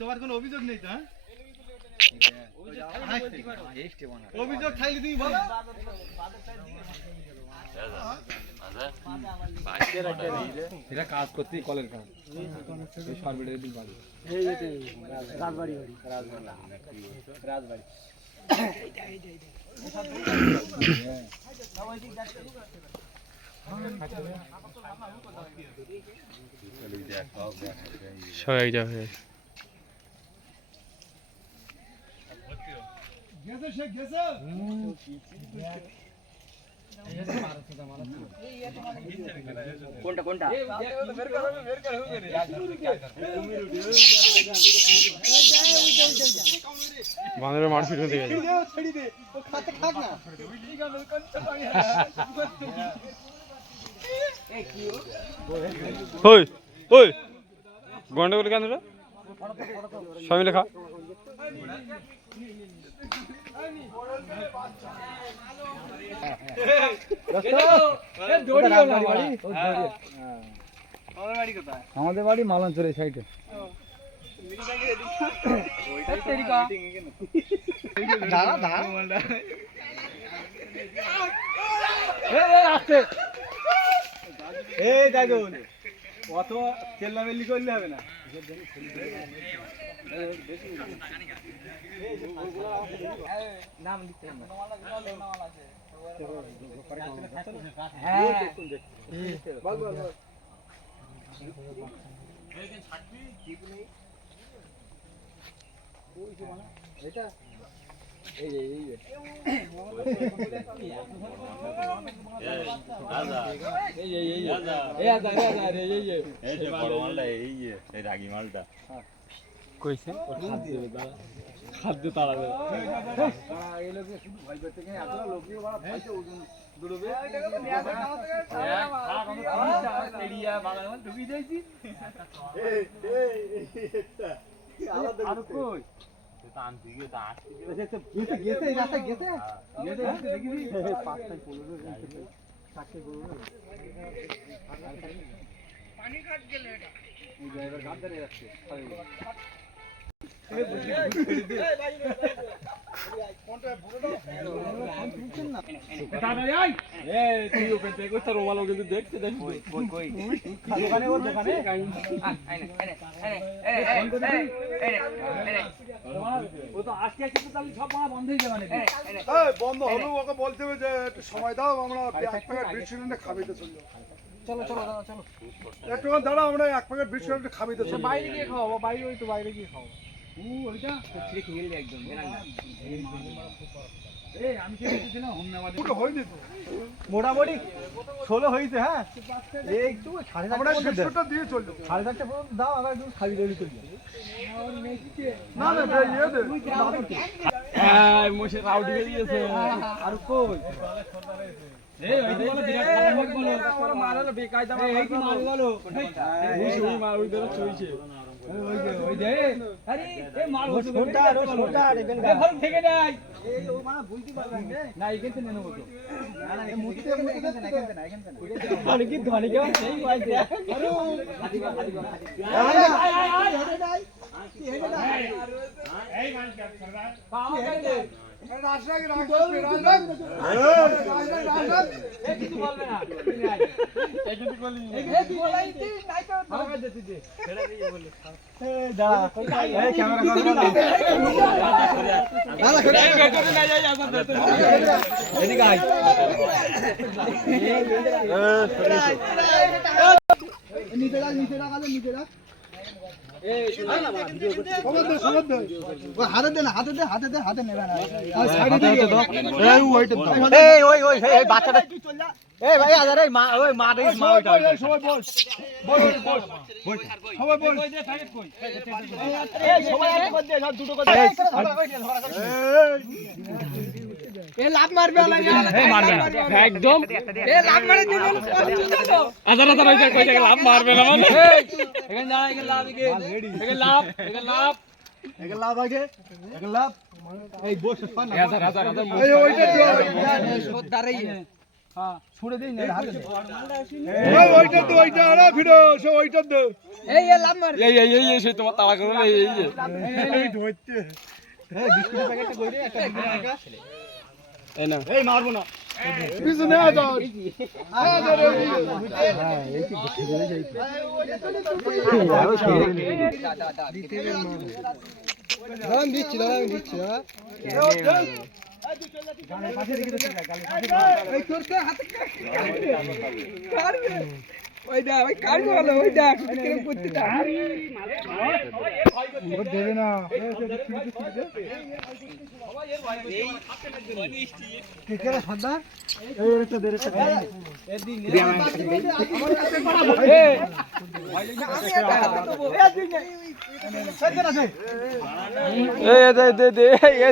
তোমার কোনো অভিযোগ নেই তো? অভিযোগ থাকলে তুমি বলো। এটা কাজ করতে কলের কাজ রাজবাড়ি সবাই যাবে কোনটা কোনটা বাঁধের মারপিট হতে গেছে ওই ওই গন্ডগোল কেন রে সবাই মিলে খা আমাদের বাড়ি মালাঞ্চলের সাইডে। অত চেল্লামেল্লি করলে হবে না। খাদ্য তাড়া বন্ধ হলো, ওকে বলতে হবে যে একটু সময় দাও, আমরা এক প্যাকেট বিট সিলিন্ডার খাবিতে চললো। চলো চলো দাদা চলো একটু দাঁড়া, আমরা এক প্যাকেট বিট সিলিন্ডার খাবিতে চললো। বাইরে গিয়ে খাওয়াবো, বাইরে ওই তো বাইরে গিয়ে খাওয়াবো। ওইটা একদম মোটামুটি 16 হয়েছে। হ্যাঁ একটু 4:30 দিয়ে চললো, 4:30 পর্যন্ত দাও, আবার একটু খাবি রেডি করবি। না না রাউডি দিয়েছে আর কই লাভ মারবে একদম লাভ মারে লাভ মারবে না লাভ আগে লাভ এই বস হ্যাঁ ছুড়ে দেই না হাতে দে। ওইটা তো ওইটা আরে ভিড়ো সে ওইটা দে এই লাভ মার এই সেই তোমার তাড়া করে এই ধরতে এই বিস্কুটের প্যাকেটটা কই রে একটা এই না এই মারবো না পিছনে আ যাও দেবে না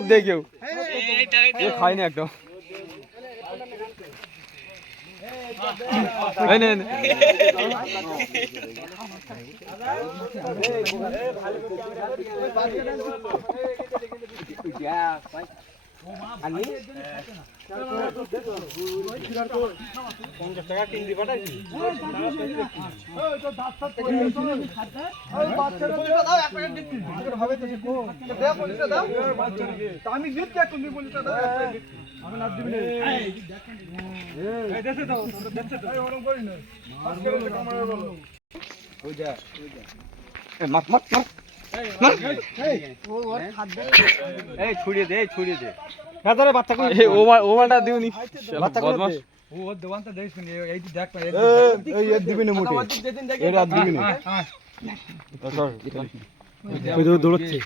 দে কেউ খাই না একদম আমি দিচ্ছি তুমি বলি দাদা আমি না দিবি না এই দেশে দাও দেশে দাও এই ওরকম করি না আজকে ক্যামেরা বলো ওই যা মার মার মার এই ছুড়িয়ে দে ছুড়িয়ে দে হাজারে বাচ্চা কই এই ও মালটা দিওনি বাচ্চা বদমাশ ও দেওয়ানটা দেখ শুনি এই দেখ এই এর দিবি না মোটি এর আর দিবি না ওই দৌড়চ্ছে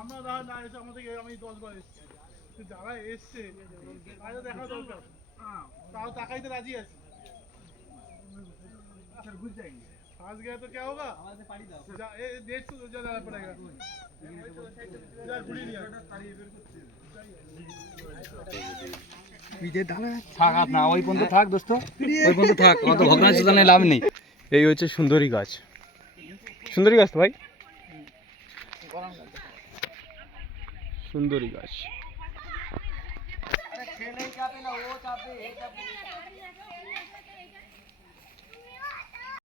আমরা না এসে আমাদের আমি 10 বার এসেছি যারা এসছে তাদের দেখা দরকার তাও তাকাইতে রাজি আছে घुस जाएंगे फंस गया तो क्या होगा ये 150 ज्यादा पड़ेगा घुड़ी लिया থাক না ওই পর্যন্ত থাক দোস্ত ওই পর্যন্ত থাক অত ভগ্না চোদানে লাভ নেই এই হচ্ছে সুন্দরী গাছ সুন্দরী গাছ তো ভাই সুন্দরী গাছ